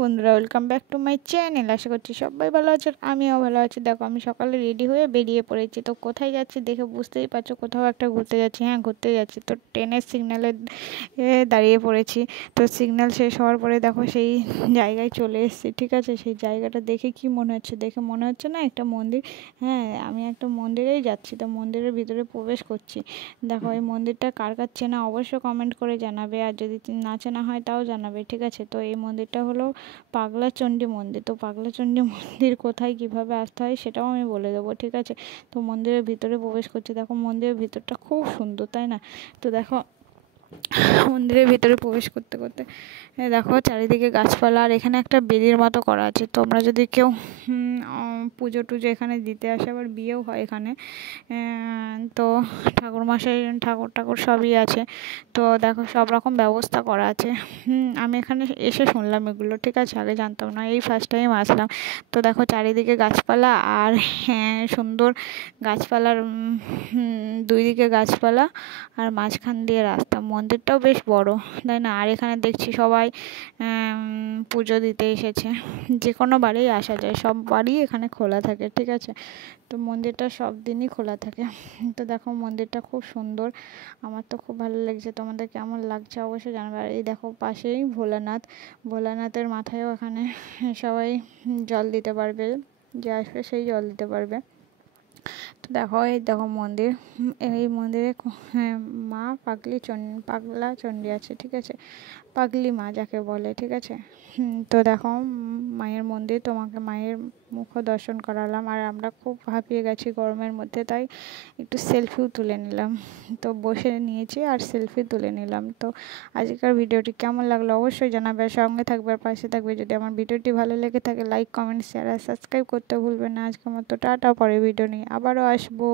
বন্ধুরা, welcome back to my channel. আশা করছি সবাই ভালো আছে, আমিও ভালো আছি। দেখো, আমি সকালে রেডি হয়ে বেরিয়ে পড়েছি। তো কোথায় যাচ্ছি দেখে বুঝতেই পারছো, কোথাও একটা ঘুরতে যাচ্ছি। হ্যাঁ, ঘুরতে যাচ্ছি। তো ট্রেনের সিগন্যালে দাঁড়িয়ে পড়েছি। তো সিগন্যাল শেষ হওয়ার পরে দেখো সেই জায়গায় চলে এসেছি। ঠিক আছে, সেই জায়গাটা দেখে কি মনে হচ্ছে? দেখে মনে হচ্ছে না একটা মন্দির? হ্যাঁ, আমি একটা মন্দিরেই যাচ্ছি। তো মন্দিরের ভিতরে প্রবেশ করছি। দেখো, এই মন্দিরটা কার কার চেনা অবশ্যই কমেন্ট করে জানাবে, আর যদি না চেনা হয় তাও জানাবে। ঠিক আছে, তো এই মন্দিরটা হলো পাগলা চণ্ডী মন্দির। তো পাগলা চণ্ডী মন্দির কোথায়, কিভাবে আসতে হয় সেটাও আমি বলে দেবো। ঠিক আছে, তো মন্দিরের ভিতরে প্রবেশ করছি। দেখো, মন্দিরের ভিতরটা খুব সুন্দর, তাই না? তো দেখো, মন্দিরের ভিতরে প্রবেশ করতে করতে দেখো চারিদিকে গাছপালা, আর এখানে একটা বেদির মতো করা আছে। তোমরা যদি কেউ পুজো টুজো এখানে দিতে আসে, আবার বিয়েও হয় এখানে। তো ঠাকুরমশাই, ঠাকুর সবই আছে। তো দেখো, সব রকম ব্যবস্থা করা আছে। আমি এখানে এসে শুনলাম এগুলো। ঠিক আছে, আগে জানতাম না, এই ফার্স্ট টাইম আসলাম। তো দেখো চারিদিকে গাছপালা, আর হ্যাঁ, সুন্দর গাছপালার দুই দিকে গাছপালা, আর মাঝখান দিয়ে রাস্তা। মন্দিরটাও বেশ বড়, তাই না? আর এখানে দেখছি সবাই পুজো দিতে এসেছে। যে কোনো বারেই আসা যায়, সব বারই এখানে খোলা থাকে। ঠিক আছে, তো মন্দিরটা সব দিনই খোলা থাকে। তো দেখো, মন্দিরটা খুব সুন্দর, আমার তো খুব ভালো লাগছে। তোমাদের কেমন লাগছে অবশ্যই জানাবে। আর এই দেখো, পাশেই ভোলানাথের মাথায়ও এখানে সবাই জল দিতে পারবে, যে আসবে সেই জল দিতে পারবে। তো দেখো, এই দেখো মন্দির, এই মন্দিরে মা পাগলা চণ্ডী আছে। ঠিক আছে, পাগলি মা যাকে বলে। ঠিক আছে, তো দেখো, মায়ের মন্দির, তোমাকে মায়ের মুখ দর্শন করালাম। আর আমরা খুব হাঁপিয়ে গেছি গরমের মধ্যে, তাই একটু সেলফিও তুলে নিলাম। তো বসে নিয়েছি আর সেলফি তুলে নিলাম। তো আজকের ভিডিওটি কেমন লাগলো অবশ্যই জানাবে, সঙ্গে থাকবে আর পাশে থাকবে। যদি আমার ভিডিওটি ভালো লেগে থাকে, লাইক, কমেন্ট, শেয়ার আর সাবস্ক্রাইব করতে ভুলবেন না। আজকের মতো টাটা, পরে ভিডিও নিয়ে আবারও আসবো।